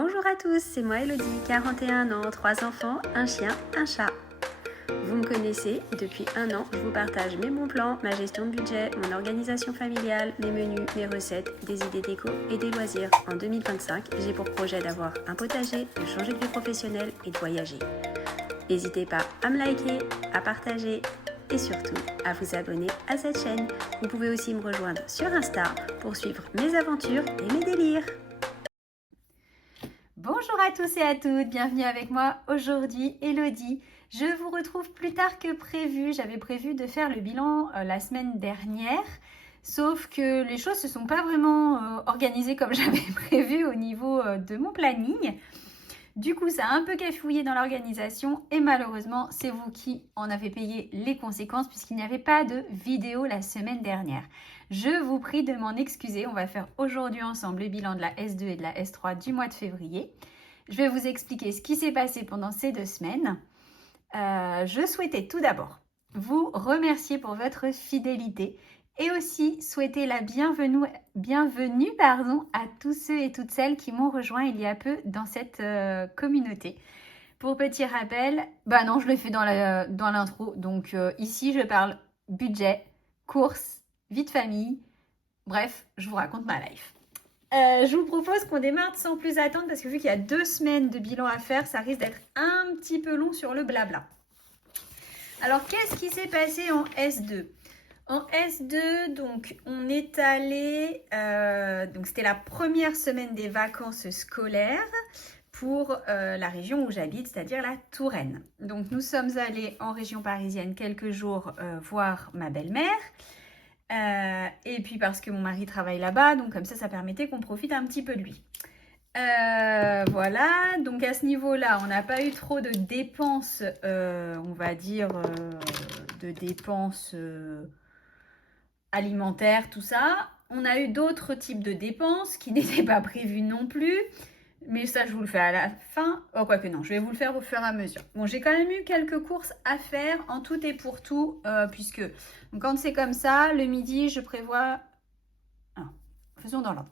Bonjour à tous, c'est moi Elodie, 41 ans, 3 enfants, un chien, un chat. Vous me connaissez, depuis 1 an, je vous partage mes bons plans, ma gestion de budget, mon organisation familiale, mes menus, mes recettes, des idées déco et des loisirs. En 2025, j'ai pour projet d'avoir un potager, de changer de vie professionnelle et de voyager. N'hésitez pas à me liker, à partager et surtout à vous abonner à cette chaîne. Vous pouvez aussi me rejoindre sur Insta pour suivre mes aventures et mes délires. Bonjour à tous et à toutes, bienvenue avec moi aujourd'hui, Elodie. Je vous retrouve plus tard que prévu. J'avais prévu de faire le bilan la semaine dernière, sauf que les choses ne se sont pas vraiment organisées comme j'avais prévu au niveau de mon planning. Du coup, ça a un peu cafouillé dans l'organisation et malheureusement, c'est vous qui en avez payé les conséquences puisqu'il n'y avait pas de vidéo la semaine dernière. Je vous prie de m'en excuser. On va faire aujourd'hui ensemble le bilan de la S2 et de la S3 du mois de février. Je vais vous expliquer ce qui s'est passé pendant ces 2 semaines. Je souhaitais tout d'abord vous remercier pour votre fidélité et aussi souhaiter la bienvenue à tous ceux et toutes celles qui m'ont rejoint il y a peu dans cette communauté. Pour petit rappel, non, je le fais dans l'intro, donc ici je parle budget, courses, vie de famille, bref, je vous raconte ma life. Je vous propose qu'on démarre sans plus attendre parce que vu qu'il y a 2 semaines de bilan à faire, ça risque d'être un petit peu long sur le blabla. Alors, qu'est-ce qui s'est passé en S2 ? En S2, donc, on est allé, donc c'était la première semaine des vacances scolaires pour la région où j'habite, c'est-à-dire la Touraine. Donc, nous sommes allés en région parisienne quelques jours voir ma belle-mère. Et puis parce que mon mari travaille là-bas, donc comme ça permettait qu'on profite un petit peu de lui. Voilà, donc à ce niveau-là, on n'a pas eu trop de dépenses, on va dire, de dépenses alimentaires, tout ça. On a eu d'autres types de dépenses qui n'étaient pas prévues non plus. Mais ça, je vous le fais à la fin. Oh, quoique non, je vais vous le faire au fur et à mesure. Bon, j'ai quand même eu quelques courses à faire en tout et pour tout, puisque donc, quand c'est comme ça, le midi, je prévois... Alors, faisons dans l'ordre.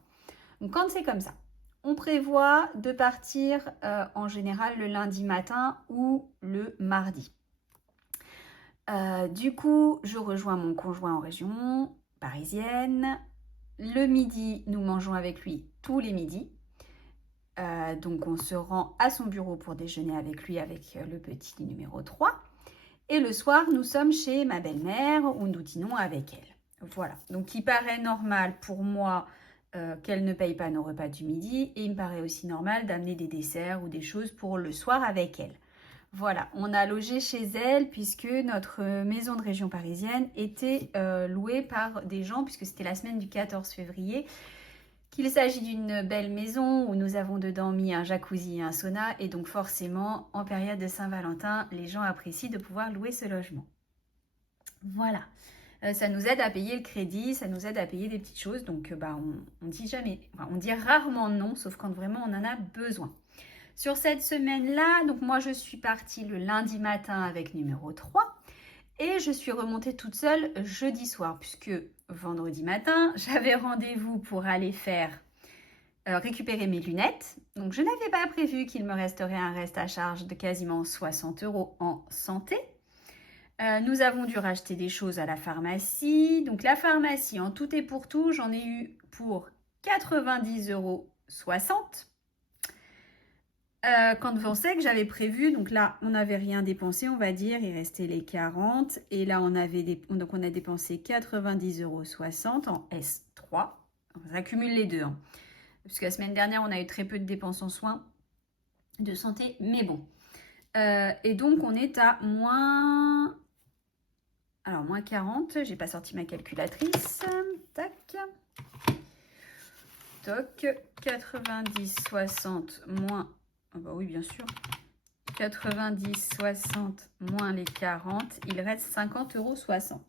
Donc, quand c'est comme ça, on prévoit de partir en général le lundi matin ou le mardi. Du coup, je rejoins mon conjoint en région parisienne. Le midi, nous mangeons avec lui tous les midis. Donc on se rend à son bureau pour déjeuner avec lui avec le petit numéro 3. Et le soir, nous sommes chez ma belle-mère où nous dînons avec elle. Voilà, donc il paraît normal pour moi qu'elle ne paye pas nos repas du midi et il me paraît aussi normal d'amener des desserts ou des choses pour le soir avec elle. Voilà, on a logé chez elle puisque notre maison de région parisienne était louée par des gens puisque c'était la semaine du 14 février. Qu'il s'agit d'une belle maison où nous avons dedans mis un jacuzzi et un sauna et donc forcément en période de Saint-Valentin, les gens apprécient de pouvoir louer ce logement. Voilà, ça nous aide à payer le crédit, ça nous aide à payer des petites choses, donc on dit jamais, on dit rarement non, sauf quand vraiment on en a besoin. Sur cette semaine-là, donc moi je suis partie le lundi matin avec numéro 3 et je suis remontée toute seule jeudi soir puisque vendredi matin, j'avais rendez-vous pour aller faire récupérer mes lunettes. Donc, je n'avais pas prévu qu'il me resterait un reste à charge de quasiment 60 € en santé. Nous avons dû racheter des choses à la pharmacie. Donc, la pharmacie, en tout et pour tout, j'en ai eu pour 90,60 €. Quand on sait que j'avais prévu, donc là, on n'avait rien dépensé, on va dire, il restait les 40. Et là, on a dépensé 90,60 € en S3. On accumule les deux, hein. Parce que la semaine dernière, on a eu très peu de dépenses en soins de santé, mais bon. Et donc, on est à moins... Alors, moins 40. J'ai pas sorti ma calculatrice. Tac. Toc. 90, 60 moins... Ah bah oui, bien sûr. 90, 60 moins les 40. Il reste 50,60 €.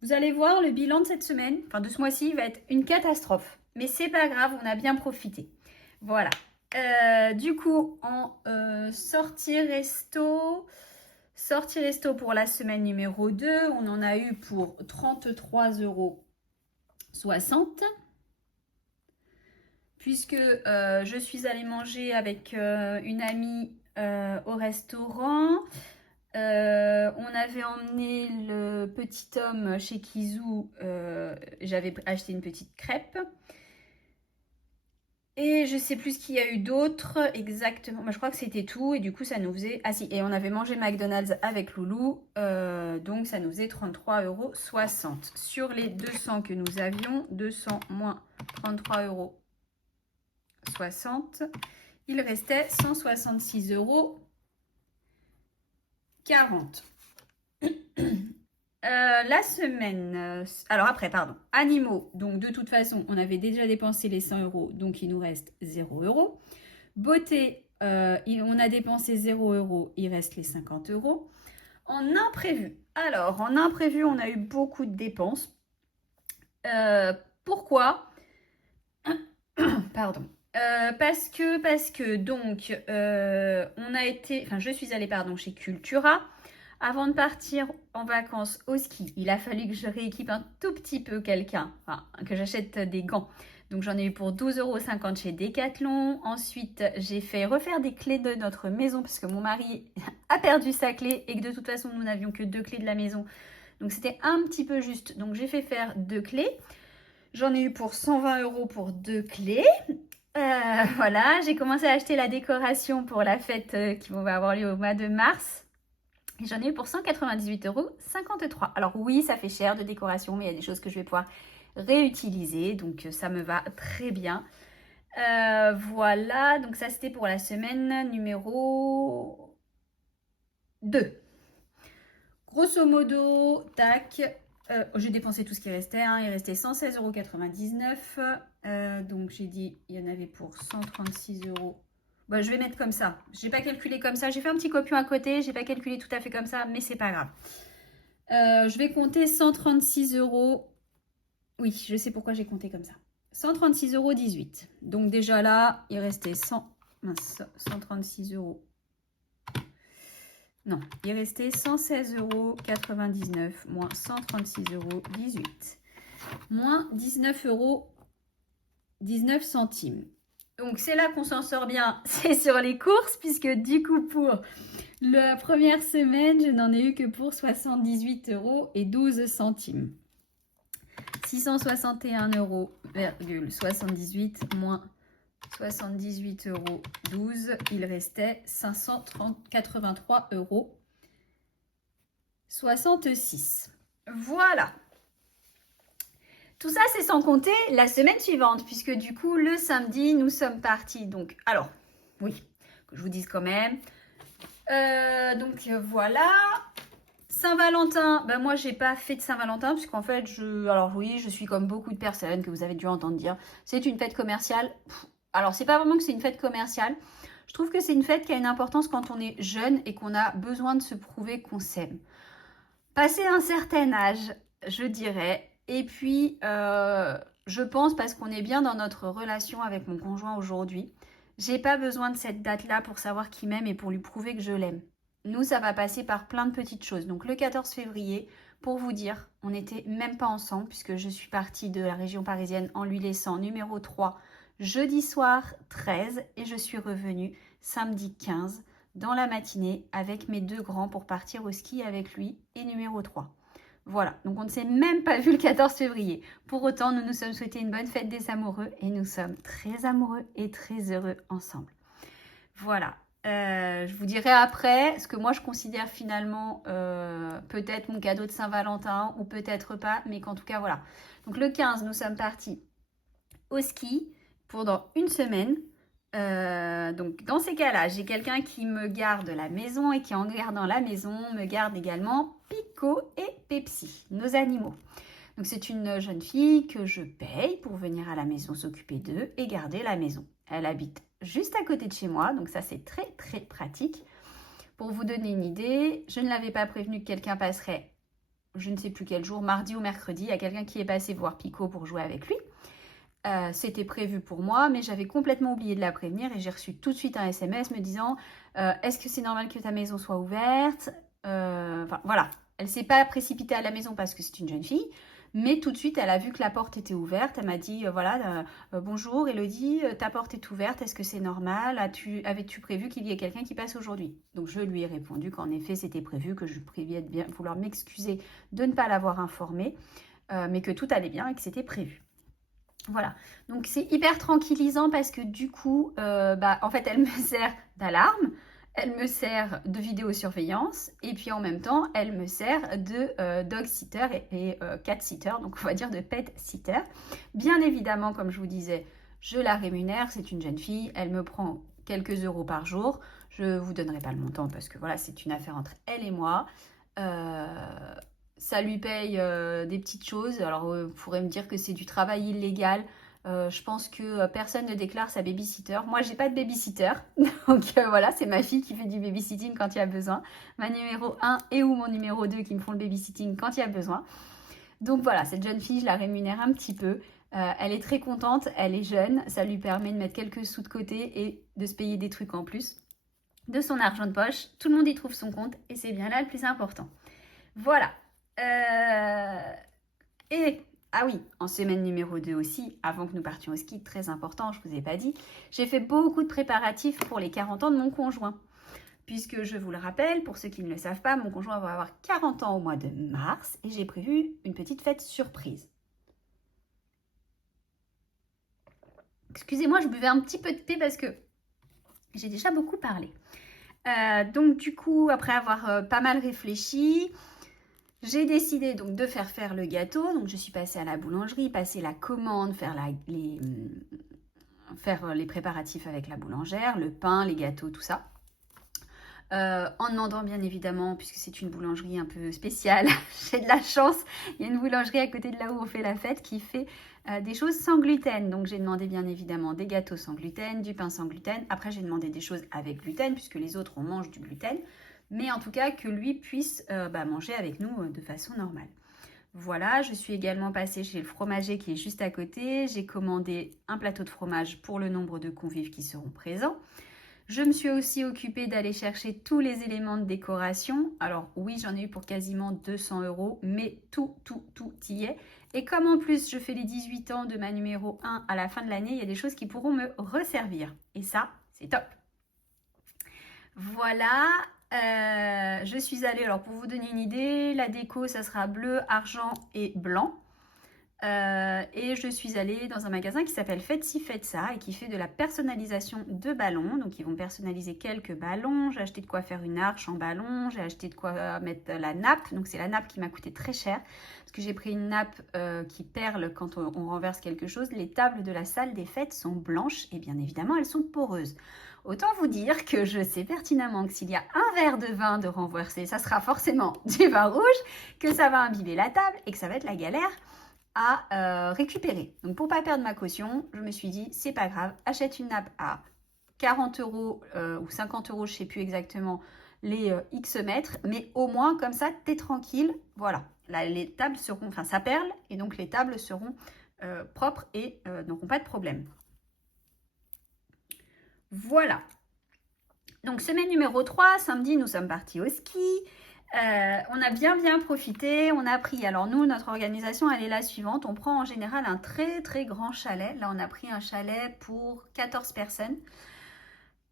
Vous allez voir, le bilan de cette semaine, enfin de ce mois-ci, va être une catastrophe. Mais c'est pas grave, on a bien profité. Voilà. Du coup, en sortie resto pour la semaine numéro 2, on en a eu pour 33,60 €. puisque je suis allée manger avec une amie au restaurant. On avait emmené le petit homme chez Kizou, j'avais acheté une petite crêpe. Et je sais plus ce qu'il y a eu d'autre exactement. Moi, je crois que c'était tout. Et du coup, ça nous faisait... Ah si, et on avait mangé McDonald's avec Loulou. Donc, ça nous faisait 33,60 €. Sur les 200 que nous avions, 200 moins 33,60 €, il restait 166,40 €. La semaine, alors après, pardon, animaux, donc de toute façon, on avait déjà dépensé les 100 €, donc il nous reste 0 €. Beauté, on a dépensé 0 €, il reste les 50 €. En imprévu, alors en imprévu, on a eu beaucoup de dépenses. Pourquoi? Pardon. Parce que donc, je suis allée chez Cultura. Avant de partir en vacances au ski, il a fallu que je rééquipe un tout petit peu quelqu'un, que j'achète des gants. Donc j'en ai eu pour 12,50 € chez Decathlon. Ensuite, j'ai fait refaire des clés de notre maison parce que mon mari a perdu sa clé et que de toute façon, nous n'avions que 2 clés de la maison. Donc c'était un petit peu juste. Donc j'ai fait faire 2 clés. J'en ai eu pour 120 € pour 2 clés. Voilà, j'ai commencé à acheter la décoration pour la fête qui va avoir lieu au mois de mars. Et j'en ai eu pour 198,53 €. Alors oui, ça fait cher de décoration, mais il y a des choses que je vais pouvoir réutiliser. Donc ça me va très bien. Voilà, donc ça c'était pour la semaine numéro 2. Grosso modo, tac, j'ai dépensé tout ce qui restait. Il restait 116,99 €. Donc j'ai dit, il y en avait pour 136 €. Bon, je vais mettre comme ça. Je n'ai pas calculé comme ça. J'ai fait un petit copion à côté. Je n'ai pas calculé tout à fait comme ça, mais c'est pas grave. Je vais compter 136 €. Oui, je sais pourquoi j'ai compté comme ça. 136,18 €. Donc déjà là, il restait 136 €. Non, il restait 116,99 € moins 136,18 € moins 19,19 €. Donc c'est là qu'on s'en sort bien, c'est sur les courses, puisque du coup pour la première semaine, je n'en ai eu que pour 78,12 €. 661,78 € moins 78,12 €, il restait 583,66 €. Voilà. Tout ça, c'est sans compter la semaine suivante, puisque du coup, le samedi, nous sommes partis. Donc, alors, oui, que je vous dise quand même. Donc, voilà. Saint-Valentin, ben moi, j'ai pas fait de Saint-Valentin, puisqu'en fait, alors oui, je suis comme beaucoup de personnes que vous avez dû entendre dire, c'est une fête commerciale. Alors, c'est pas vraiment que c'est une fête commerciale. Je trouve que c'est une fête qui a une importance quand on est jeune et qu'on a besoin de se prouver qu'on s'aime. Passé un certain âge, je dirais. Et puis, je pense parce qu'on est bien dans notre relation avec mon conjoint aujourd'hui, j'ai pas besoin de cette date-là pour savoir qui m'aime et pour lui prouver que je l'aime. Nous, ça va passer par plein de petites choses. Donc, le 14 février, pour vous dire, on n'était même pas ensemble puisque je suis partie de la région parisienne en lui laissant numéro 3 jeudi soir 13 et je suis revenue samedi 15 dans la matinée avec mes 2 grands pour partir au ski avec lui et numéro 3. Voilà, donc on ne s'est même pas vu le 14 février. Pour autant, nous nous sommes souhaités une bonne fête des amoureux et nous sommes très amoureux et très heureux ensemble. Voilà, je vous dirai après ce que moi je considère finalement peut-être mon cadeau de Saint-Valentin ou peut-être pas, mais qu'en tout cas voilà. Donc le 15, nous sommes partis au ski pendant une semaine. Donc dans ces cas-là, j'ai quelqu'un qui me garde la maison et qui en gardant la maison me garde également Pico et Pepsi, nos animaux. Donc c'est une jeune fille que je paye pour venir à la maison s'occuper d'eux et garder la maison. Elle habite juste à côté de chez moi, donc ça c'est très très pratique. Pour vous donner une idée, je ne l'avais pas prévenu que quelqu'un passerait, je ne sais plus quel jour, mardi ou mercredi, il y a quelqu'un qui est passé voir Pico pour jouer avec lui. C'était prévu pour moi, mais j'avais complètement oublié de la prévenir et j'ai reçu tout de suite un SMS me disant est-ce que c'est normal que ta maison soit ouverte? Enfin voilà, elle ne s'est pas précipitée à la maison parce que c'est une jeune fille, Mais tout de suite, elle a vu que la porte était ouverte. Elle m'a dit, voilà, bonjour Elodie, ta porte est ouverte, est-ce que c'est normal? Avais-tu prévu qu'il y ait quelqu'un qui passe aujourd'hui? Donc je lui ai répondu qu'en effet, c'était prévu, que je préviens de bien vouloir m'excuser de ne pas l'avoir informée, mais que tout allait bien et que c'était prévu. Voilà, donc c'est hyper tranquillisant parce que du coup, en fait, elle me sert d'alarme, elle me sert de vidéosurveillance et puis en même temps, elle me sert de dog sitter et cat sitter, donc on va dire de pet sitter. Bien évidemment, comme je vous disais, je la rémunère, c'est une jeune fille, elle me prend quelques euros par jour. Je ne vous donnerai pas le montant parce que voilà, c'est une affaire entre elle et moi. Ça lui paye des petites choses. Alors, vous pourrez me dire que c'est du travail illégal. Je pense que personne ne déclare sa babysitter. Moi, j'ai pas de babysitter. Donc voilà, c'est ma fille qui fait du babysitting quand il y a besoin. Ma numéro 1 et ou mon numéro 2 qui me font le babysitting quand il y a besoin. Donc voilà, cette jeune fille, je la rémunère un petit peu. Elle est très contente, elle est jeune. Ça lui permet de mettre quelques sous de côté et de se payer des trucs en plus de son argent de poche. Tout le monde y trouve son compte et c'est bien là le plus important. Voilà. Et, ah oui, en semaine numéro 2 aussi, avant que nous partions au ski, très important, je ne vous ai pas dit, j'ai fait beaucoup de préparatifs pour les 40 ans de mon conjoint. Puisque je vous le rappelle, pour ceux qui ne le savent pas, mon conjoint va avoir 40 ans au mois de mars et j'ai prévu une petite fête surprise. Excusez-moi, je buvais un petit peu de thé parce que j'ai déjà beaucoup parlé. Donc du coup, après avoir pas mal réfléchi, j'ai décidé donc de faire le gâteau. Donc je suis passée à la boulangerie, passer la commande, faire les préparatifs avec la boulangère, le pain, les gâteaux, tout ça. En demandant bien évidemment, puisque c'est une boulangerie un peu spéciale, j'ai de la chance, il y a une boulangerie à côté de là où on fait la fête qui fait des choses sans gluten. Donc j'ai demandé bien évidemment des gâteaux sans gluten, du pain sans gluten. Après j'ai demandé des choses avec gluten, puisque les autres on mange du gluten. Mais en tout cas que lui puisse manger avec nous de façon normale. Voilà, je suis également passée chez le fromager qui est juste à côté. J'ai commandé un plateau de fromage pour le nombre de convives qui seront présents. Je me suis aussi occupée d'aller chercher tous les éléments de décoration. Alors oui, j'en ai eu pour quasiment 200 €, mais tout y est. Et comme en plus je fais les 18 ans de ma numéro 1 à la fin de l'année, il y a des choses qui pourront me resservir. Et ça, c'est top. Voilà, je suis allée, alors pour vous donner une idée, la déco, ça sera bleu, argent et blanc. Et je suis allée dans un magasin qui s'appelle Faites ci, faites ça et qui fait de la personnalisation de ballons. Donc ils vont personnaliser quelques ballons. J'ai acheté de quoi faire une arche en ballon. J'ai acheté de quoi mettre la nappe. Donc c'est la nappe qui m'a coûté très cher parce que j'ai pris une nappe qui perle quand on renverse quelque chose. Les tables de la salle des fêtes sont blanches et bien évidemment elles sont poreuses. Autant vous dire que je sais pertinemment que s'il y a un verre de vin de renverser, ça sera forcément du vin rouge, que ça va imbiber la table et que ça va être la galère à récupérer. Donc pour pas perdre ma caution, je me suis dit c'est pas grave, achète une nappe à 40 € ou 50 €, je sais plus exactement les X mètres, mais au moins comme ça t'es tranquille. Voilà, là, les tables seront, enfin ça perle et donc les tables seront propres et n'auront pas de problème. Voilà. Donc semaine numéro 3, samedi nous sommes partis au ski. On a bien profité, on a pris, alors nous notre organisation elle est la suivante, on prend en général un très grand chalet, là on a pris un chalet pour 14 personnes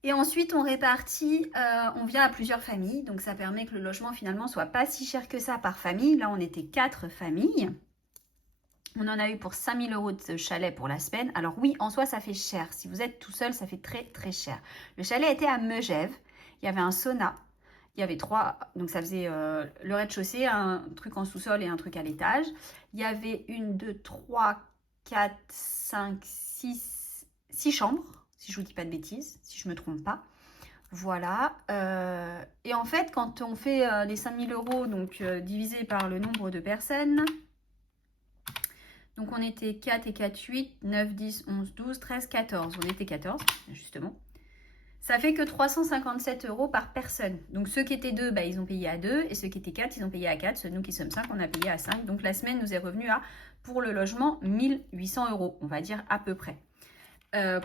et ensuite on répartit, on vient à plusieurs familles, donc ça permet que le logement finalement soit pas si cher que ça par famille. Là on était 4 familles, on en a eu pour 5 000 € de chalet pour la semaine. Alors oui, en soi ça fait cher, si vous êtes tout seul ça fait très cher. Le chalet était à Megève, il y avait un sauna. Il y avait 3, donc ça faisait le rez-de-chaussée, un truc en sous-sol et un truc à l'étage. Il y avait 1, 2, 3, 4, 5, 6 chambres, si je ne vous dis pas de bêtises, si je ne me trompe pas. Voilà. Et en fait, quand on fait les 5 000 €, donc divisé par le nombre de personnes, donc on était 4 et 4, 8, 9, 10, 11, 12, 13, 14. On était 14, justement. Ça fait que 357 € par personne. Donc ceux qui étaient 2, ils ont payé à 2. Et ceux qui étaient 4, ils ont payé à 4. Nous qui sommes 5, on a payé à 5. Donc la semaine nous est revenue à, pour le logement, 1 800 €. On va dire à peu près.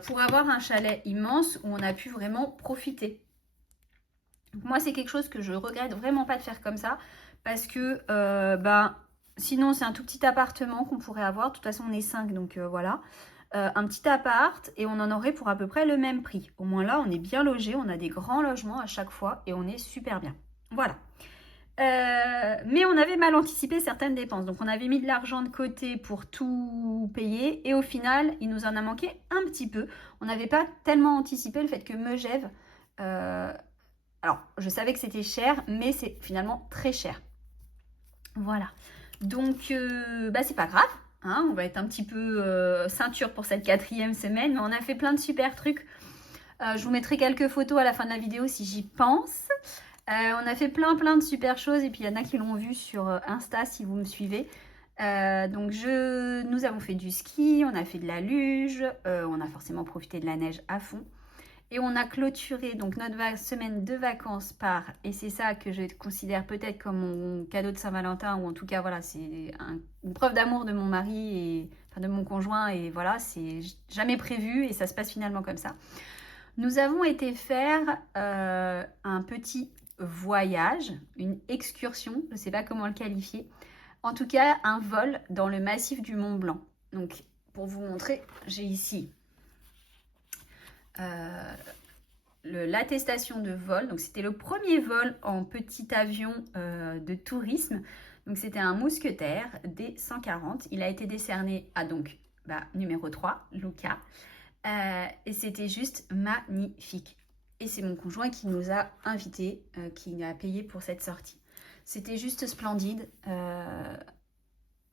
Pour avoir un chalet immense où on a pu vraiment profiter. Donc, moi, c'est quelque chose que je regrette vraiment pas de faire comme ça. Parce que Sinon, c'est un tout petit appartement qu'on pourrait avoir. De toute façon, on est 5, donc voilà. Un petit appart et on en aurait pour à peu près le même prix. Au moins là, on est bien logé, on a des grands logements à chaque fois et on est super bien. Voilà. Mais on avait mal anticipé certaines dépenses. Donc on avait mis de l'argent de côté pour tout payer et au final, il nous en a manqué un petit peu. On n'avait pas tellement anticipé le fait que Megève... alors, je savais que c'était cher, mais c'est finalement très cher. Voilà. Donc, bah, c'est pas grave. Hein, on va être un petit peu ceinture pour cette 4e semaine, mais on a fait plein de super trucs. Je vous mettrai quelques photos à la fin de la vidéo si j'y pense. On a fait plein de super choses et puis il y en a qui l'ont vu sur Insta si vous me suivez. Donc nous avons fait du ski, on a fait de la luge, on a forcément profité de la neige à fond. Et on a clôturé donc notre semaine de vacances par, et c'est ça que je considère peut-être comme mon cadeau de Saint-Valentin, ou en tout cas voilà, c'est une preuve d'amour de mon mari, et enfin de mon conjoint, et voilà, c'est jamais prévu et ça se passe finalement comme ça. Nous avons été faire un petit voyage, une excursion, je ne sais pas comment le qualifier, en tout cas un vol dans le massif du Mont Blanc. Donc pour vous montrer, j'ai ici l'attestation de vol. Donc c'était le premier vol en petit avion de tourisme. Donc c'était un mousquetaire D140. Il a été décerné à donc numéro 3, Luca. Et c'était juste magnifique. Et c'est mon conjoint qui nous a invités, qui a payé pour cette sortie. C'était juste splendide.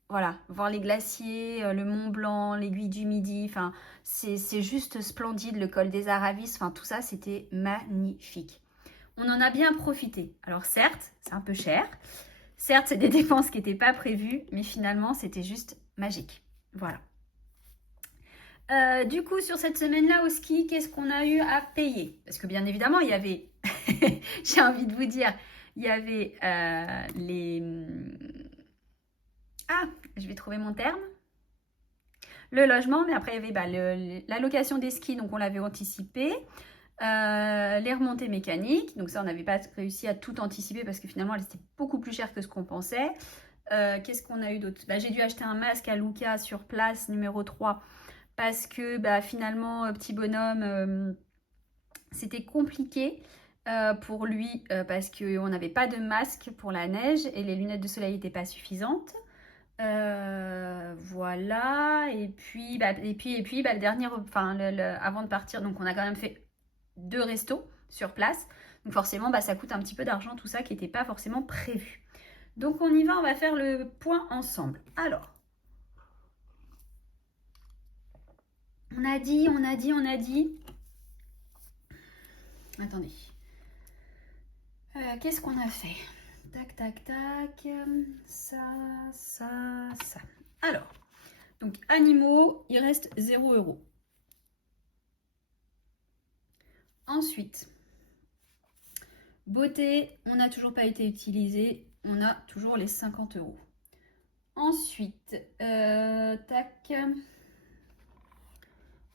Voilà, voir les glaciers, le Mont Blanc, l'aiguille du Midi, enfin, c'est juste splendide, le col des Aravis, enfin, tout ça, c'était magnifique. On en a bien profité. Alors certes, c'est un peu cher. Certes, c'est des dépenses qui n'étaient pas prévues, mais finalement, c'était juste magique. Voilà. Du coup, sur cette semaine-là au ski, qu'est-ce qu'on a eu à payer? Parce que bien évidemment, il y avait, j'ai envie de vous dire, il y avait les... Ah, je vais trouver mon terme. Le logement, mais après, il y avait la location des skis, donc on l'avait anticipé. Les remontées mécaniques, donc ça, on n'avait pas réussi à tout anticiper parce que finalement, elle était beaucoup plus chère que ce qu'on pensait. Qu'est-ce qu'on a eu d'autre? J'ai dû acheter un masque à Luca sur place, numéro 3, parce que finalement, petit bonhomme, c'était compliqué pour lui parce qu'on n'avait pas de masque pour la neige et les lunettes de soleil n'étaient pas suffisantes. Voilà, et puis le dernier, enfin avant de partir, donc on a quand même fait 2 restos sur place, donc forcément ça coûte un petit peu d'argent, tout ça qui n'était pas forcément prévu. Donc on y va, on va faire le point ensemble. Alors, on a dit, attendez, qu'est-ce qu'on a fait? Tac, ça. Alors, donc animaux, il reste 0 €. Ensuite, beauté, on n'a toujours pas été utilisé, on a toujours les 50 €. Ensuite, tac.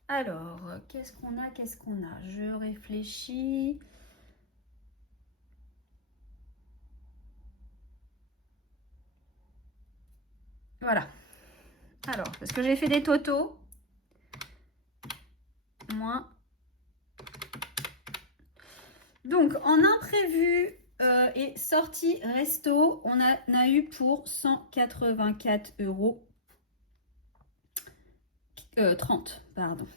Alors, qu'est-ce qu'on a? Je réfléchis. Voilà. Alors, parce que j'ai fait des totaux. Moins. Donc, en imprévu et sortie resto, on a eu pour 184 €. 30, pardon.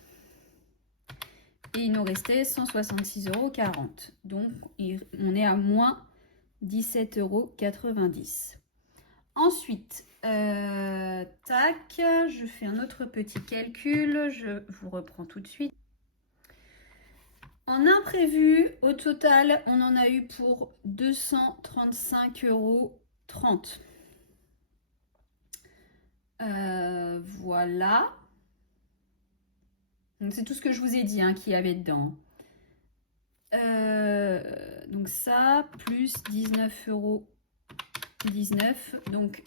Et il nous restait 166,40 €. Donc, on est à moins 17,90 €. Ensuite, tac, je fais un autre petit calcul. Je vous reprends tout de suite. En imprévu, au total, on en a eu pour 235,30 €. Voilà. Donc c'est tout ce que je vous ai dit qu'il y avait dedans. Donc ça, plus 19,19 €. Donc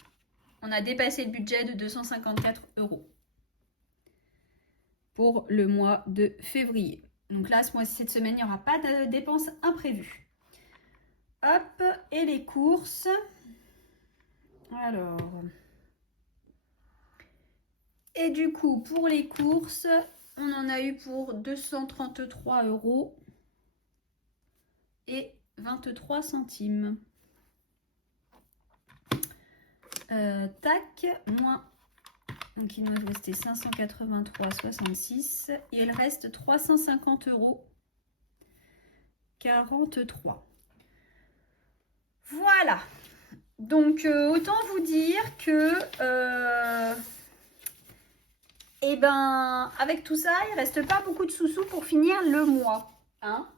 on a dépassé le budget de 254 € pour le mois de février. Donc là, cette semaine, il n'y aura pas de dépenses imprévues. Hop, et les courses. Alors, Et du coup, pour les courses, on en a eu pour 233 € et 23 centimes. Tac, moins. Donc il nous restait 583,66 et il reste 350 € 43. Voilà. Donc autant vous dire que et ben avec tout ça, il reste pas beaucoup de sous-sous pour finir le mois. Hein,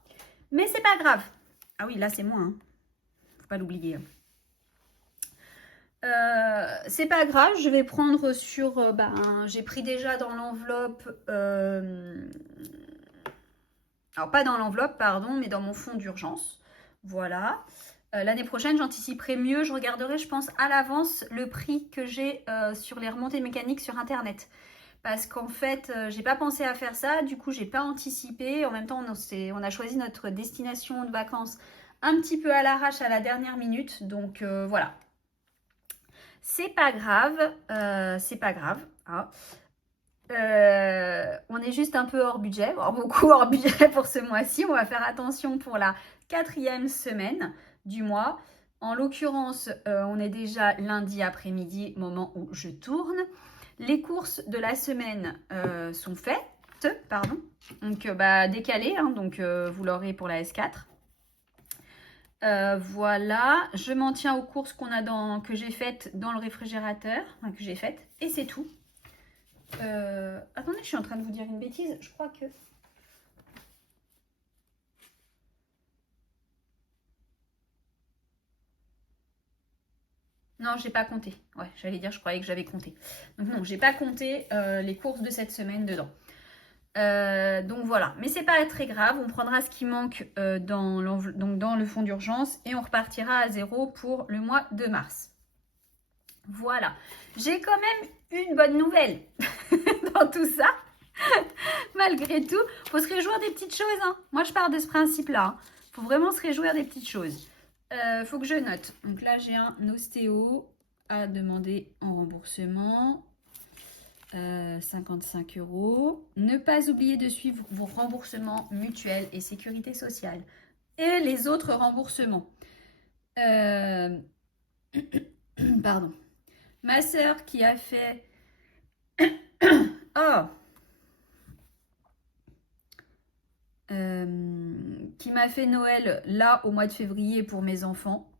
mais c'est pas grave. Ah oui, là c'est moins. Hein. Faut pas l'oublier. C'est pas grave, je vais prendre sur... j'ai pris déjà dans l'enveloppe... alors pas dans l'enveloppe, pardon, mais dans mon fonds d'urgence. Voilà. L'année prochaine, j'anticiperai mieux. Je regarderai, je pense, à l'avance le prix que j'ai sur les remontées mécaniques sur Internet. Parce qu'en fait, j'ai pas pensé à faire ça. Du coup, j'ai pas anticipé. En même temps, on a choisi notre destination de vacances un petit peu à l'arrache à la dernière minute. Donc, voilà. C'est pas grave. C'est pas grave. Hein. On est juste un peu hors budget, voire beaucoup hors budget pour ce mois-ci. On va faire attention pour la 4e semaine du mois. En l'occurrence, on est déjà lundi après-midi, moment où je tourne. Les courses de la semaine sont faites, pardon. Donc décalées, hein, donc vous l'aurez pour la S4. Voilà, je m'en tiens aux courses que j'ai faites dans le réfrigérateur, enfin, que j'ai faites, et c'est tout. Attendez, je suis en train de vous dire une bêtise. Je crois que... Non, j'ai pas compté. Ouais, j'allais dire, je croyais que j'avais compté. Donc non, j'ai pas compté les courses de cette semaine dedans. Donc voilà, mais c'est pas très grave. On prendra ce qui manque dans le fonds d'urgence et on repartira à zéro pour le mois de mars. Voilà. J'ai quand même une bonne nouvelle dans tout ça. Malgré tout, faut se réjouir des petites choses. Hein. Moi, je pars de ce principe-là. Faut vraiment se réjouir des petites choses. Faut que je note. Donc là, j'ai un ostéo à demander en remboursement. 55 €. Ne pas oublier de suivre vos remboursements mutuels et sécurité sociale. Et les autres remboursements. Pardon. Ma sœur qui a fait... oh qui m'a fait Noël là au mois de février pour mes enfants.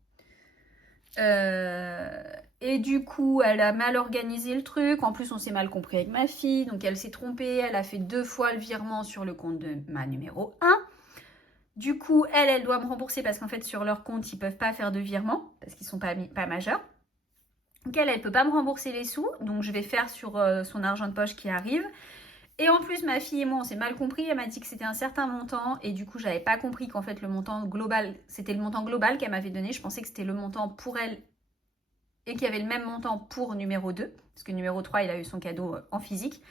Et du coup, elle a mal organisé le truc. En plus, on s'est mal compris avec ma fille. Donc, elle s'est trompée. Elle a fait 2 fois le virement sur le compte de ma numéro 1. Du coup, elle doit me rembourser parce qu'en fait, sur leur compte, ils ne peuvent pas faire de virement parce qu'ils ne sont pas majeurs. Donc, elle ne peut pas me rembourser les sous. Donc, je vais faire sur son argent de poche qui arrive. Et en plus, ma fille et moi, on s'est mal compris. Elle m'a dit que c'était un certain montant. Et du coup, je n'avais pas compris qu'en fait, le montant global, c'était le montant global qu'elle m'avait donné. Je pensais que c'était le montant pour elle et qu'il y avait le même montant pour numéro 2. Parce que numéro 3, il a eu son cadeau en physique.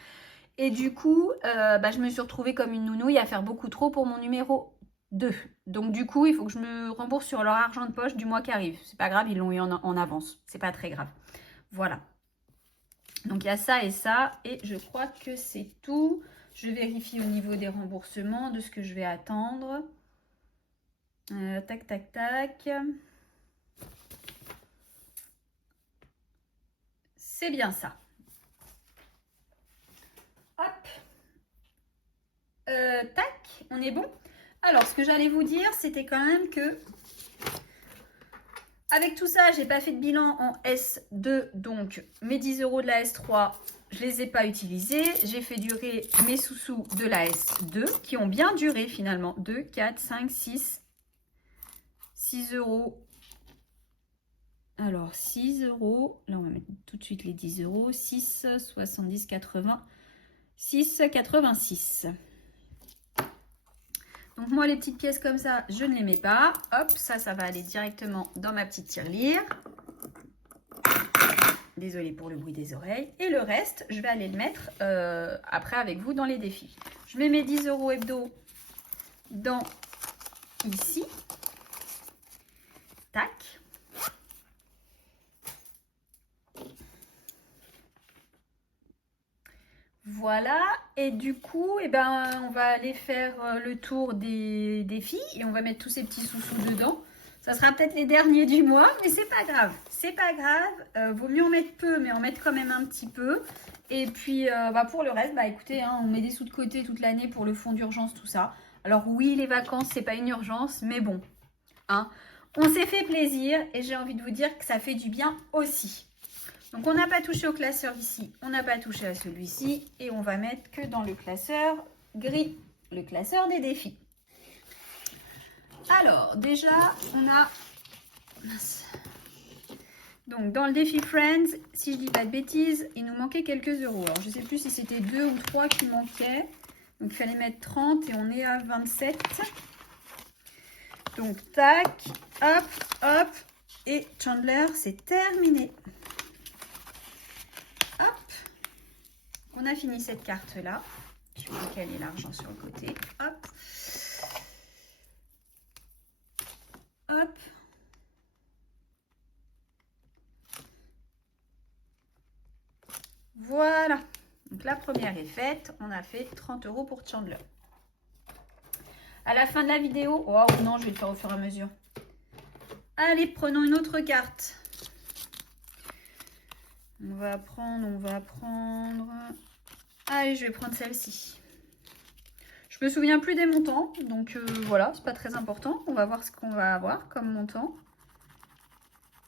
Et du coup, je me suis retrouvée comme une nounouille à faire beaucoup trop pour mon numéro 2. Donc du coup, il faut que je me rembourse sur leur argent de poche du mois qui arrive. C'est pas grave, ils l'ont eu en avance. C'est pas très grave. Voilà. Donc il y a ça et ça, et je crois que c'est tout. Je vérifie au niveau des remboursements de ce que je vais attendre. Tac, tac, tac. C'est bien ça. Hop. Tac, on est bon. Alors, ce que j'allais vous dire, c'était quand même que avec tout ça, j'ai pas fait de bilan en S2, donc mes 10 € de la S3, je les ai pas utilisés. J'ai fait durer mes sous-sous de la S2 qui ont bien duré finalement. 2, 4, 5, 6 €. Alors 6 €. Là, on va mettre tout de suite les 10 €. 6, 70, 80, 6, 86. Donc moi, les petites pièces comme ça, je ne les mets pas. Hop, ça va aller directement dans ma petite tirelire. Désolée pour le bruit des oreilles. Et le reste, je vais aller le mettre après avec vous dans les défis. Je mets mes 10 € hebdo dans ici. Tac. Voilà, et du coup, eh ben, on va aller faire le tour des défis et on va mettre tous ces petits sous-sous dedans. Ça sera peut-être les derniers du mois, mais c'est pas grave. C'est pas grave, vaut mieux en mettre peu, mais en mettre quand même un petit peu. Et puis, pour le reste, écoutez, hein, on met des sous de côté toute l'année pour le fonds d'urgence, tout ça. Alors oui, les vacances, c'est pas une urgence, mais bon, hein, on s'est fait plaisir et j'ai envie de vous dire que ça fait du bien aussi. Donc, on n'a pas touché au classeur ici, on n'a pas touché à celui-ci et on va mettre que dans le classeur gris, le classeur des défis. Alors, déjà, on a... Donc, dans le défi Friends, si je dis pas de bêtises, il nous manquait quelques euros. Alors, je ne sais plus si c'était 2 ou 3 qui manquaient. Donc, il fallait mettre 30 et on est à 27. Donc, tac, hop, hop. Et Chandler, c'est terminé. Hop. On a fini cette carte-là. Je vais caler l'argent sur le côté. Hop. Hop. Voilà. Donc la première est faite. On a fait 30 € pour Chandler. À la fin de la vidéo... Oh non, je vais le faire au fur et à mesure. Allez, prenons une autre carte. On va prendre... Allez, je vais prendre celle-ci. Je me souviens plus des montants. Donc voilà, c'est pas très important. On va voir ce qu'on va avoir comme montant.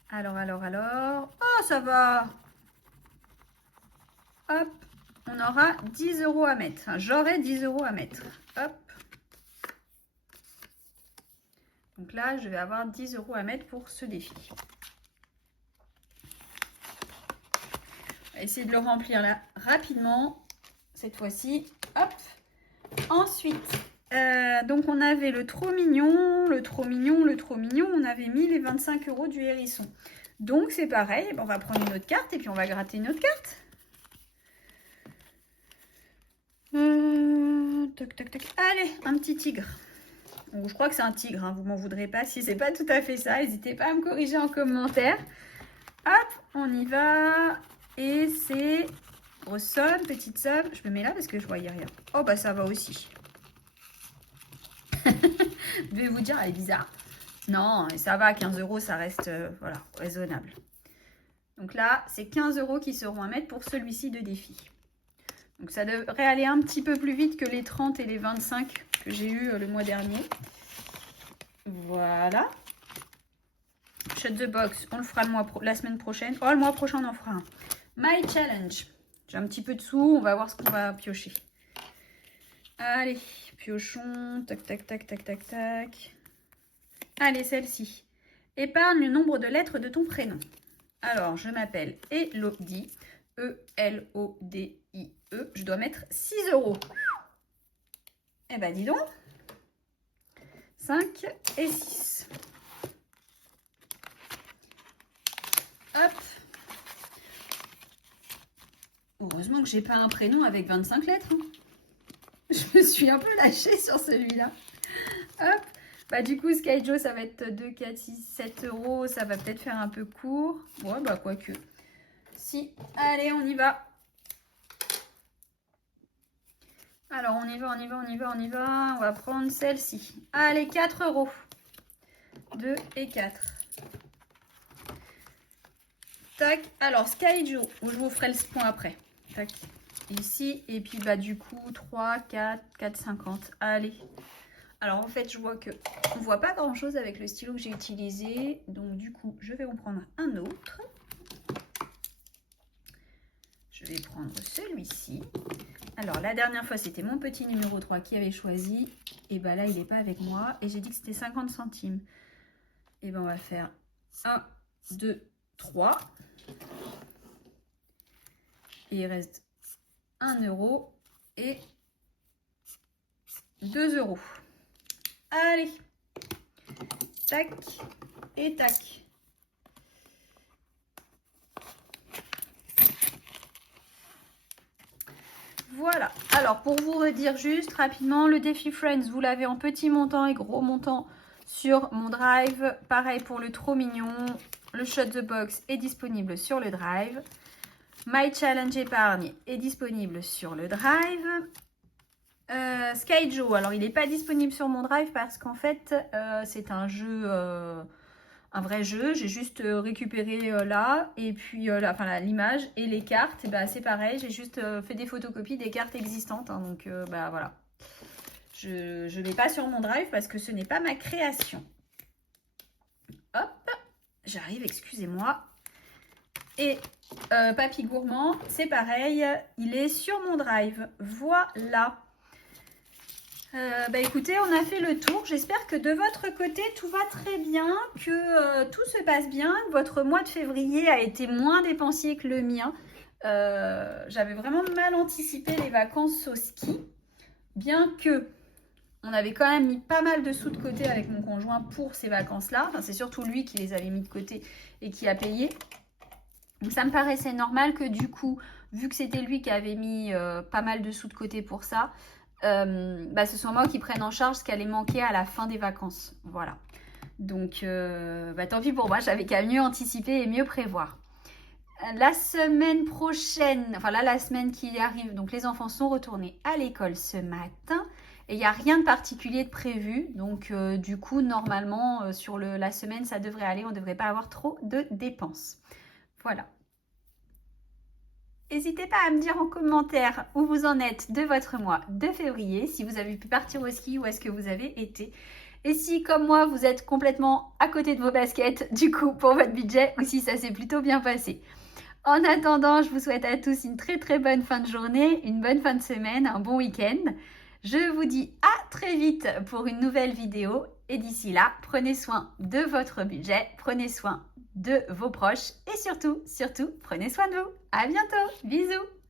Alors. Oh, ça va. Hop, on aura 10 € à mettre. Enfin, j'aurai 10 € à mettre. Hop. Donc là, je vais avoir 10 € à mettre pour ce défi. On va essayer de le remplir là rapidement. Cette fois-ci. Hop. Ensuite, donc on avait le trop mignon. On avait mis les 25 € du hérisson. Donc c'est pareil. On va prendre une autre carte et puis on va gratter une autre carte. Tac. Allez, un petit tigre. Bon, je crois que c'est un tigre, hein, vous m'en voudrez pas. Si c'est pas tout à fait ça, n'hésitez pas à me corriger en commentaire. Hop, on y va. Et c'est grosse somme, petite somme. Je me mets là parce que je voyais rien. Oh, bah ça va aussi. Je vais vous dire, elle est bizarre. Non, ça va, 15 €, ça reste voilà, raisonnable. Donc là, c'est 15 € qui seront à mettre pour celui-ci de défi. Donc ça devrait aller un petit peu plus vite que les 30 et les 25 que j'ai eu le mois dernier. Voilà. Shut the box, on le fera la semaine prochaine. Oh, le mois prochain, on en fera un. My challenge. J'ai un petit peu de sous, on va voir ce qu'on va piocher. Allez, piochons. Tac. Allez, celle-ci. Épargne le nombre de lettres de ton prénom. Alors, je m'appelle Elodie. E-L-O-D-I-E. Je dois mettre 6 €. Eh ben, dis donc. 5 et 6. Hop. Heureusement que j'ai pas un prénom avec 25 lettres. Hein. Je me suis un peu lâchée sur celui-là. Hop. Bah du coup, Sky Joe, ça va être 2, 4, 6, 7 €. Ça va peut-être faire un peu court. Ouais, bah quoique. Si. Allez, on y va. Alors, on y va. On va prendre celle-ci. Allez, 4 €. 2 et 4. Tac. Alors, Sky Joe, je vous ferai le point après. Tac. Ici. Et puis, bah, du coup, 3, 4, 4,50. Allez. Alors, en fait, je vois que on voit pas grand-chose avec le stylo que j'ai utilisé. Donc, du coup, je vais en prendre un autre. Je vais prendre celui-ci. Alors, la dernière fois, c'était mon petit numéro 3 qui avait choisi. Et bah là, il n'est pas avec moi. Et j'ai dit que c'était 50 centimes. Et ben on va faire 1, 2, 3. Et il reste 1 € et 2 €. Allez. Tac et tac. Voilà. Alors, pour vous redire juste rapidement, le défi Friends, vous l'avez en petit montant et gros montant sur mon Drive. Pareil pour le trop mignon. Le Shut the Box est disponible sur le Drive. My Challenge épargne est disponible sur le Drive. Skyjo, alors il n'est pas disponible sur mon Drive parce qu'en fait c'est un jeu, un vrai jeu. J'ai juste récupéré là et puis l'image et les cartes, et bah, c'est pareil, j'ai juste fait des photocopies des cartes existantes, hein, donc bah voilà. Je ne l'ai pas sur mon Drive parce que ce n'est pas ma création. Hop, j'arrive, excusez-moi. Et Papy Gourmand, c'est pareil, il est sur mon Drive. Voilà. Bah écoutez, on a fait le tour. J'espère que de votre côté, tout va très bien, que tout se passe bien, que votre mois de février a été moins dépensier que le mien. J'avais vraiment mal anticipé les vacances au ski, bien que on avait quand même mis pas mal de sous de côté avec mon conjoint pour ces vacances-là. Enfin, c'est surtout lui qui les avait mis de côté et qui a payé. Donc ça me paraissait normal que du coup, vu que c'était lui qui avait mis pas mal de sous de côté pour ça, bah, ce soit moi qui prenne en charge ce qui allait manquer à la fin des vacances. Voilà. Donc bah, tant pis pour moi, j'avais qu'à mieux anticiper et mieux prévoir. La semaine prochaine, enfin là la semaine qui arrive, donc les enfants sont retournés à l'école ce matin. Et il n'y a rien de particulier de prévu. Donc du coup, normalement, sur la semaine, ça devrait aller. On ne devrait pas avoir trop de dépenses. Voilà. N'hésitez pas à me dire en commentaire où vous en êtes de votre mois de février, si vous avez pu partir au ski, où est-ce que vous avez été. Et si, comme moi, vous êtes complètement à côté de vos baskets, du coup, pour votre budget, ou si ça s'est plutôt bien passé. En attendant, je vous souhaite à tous une très très bonne fin de journée, une bonne fin de semaine, un bon week-end. Je vous dis à très vite pour une nouvelle vidéo. Et d'ici là, prenez soin de votre budget, prenez soin de vos proches et surtout, prenez soin de vous. À bientôt. Bisous.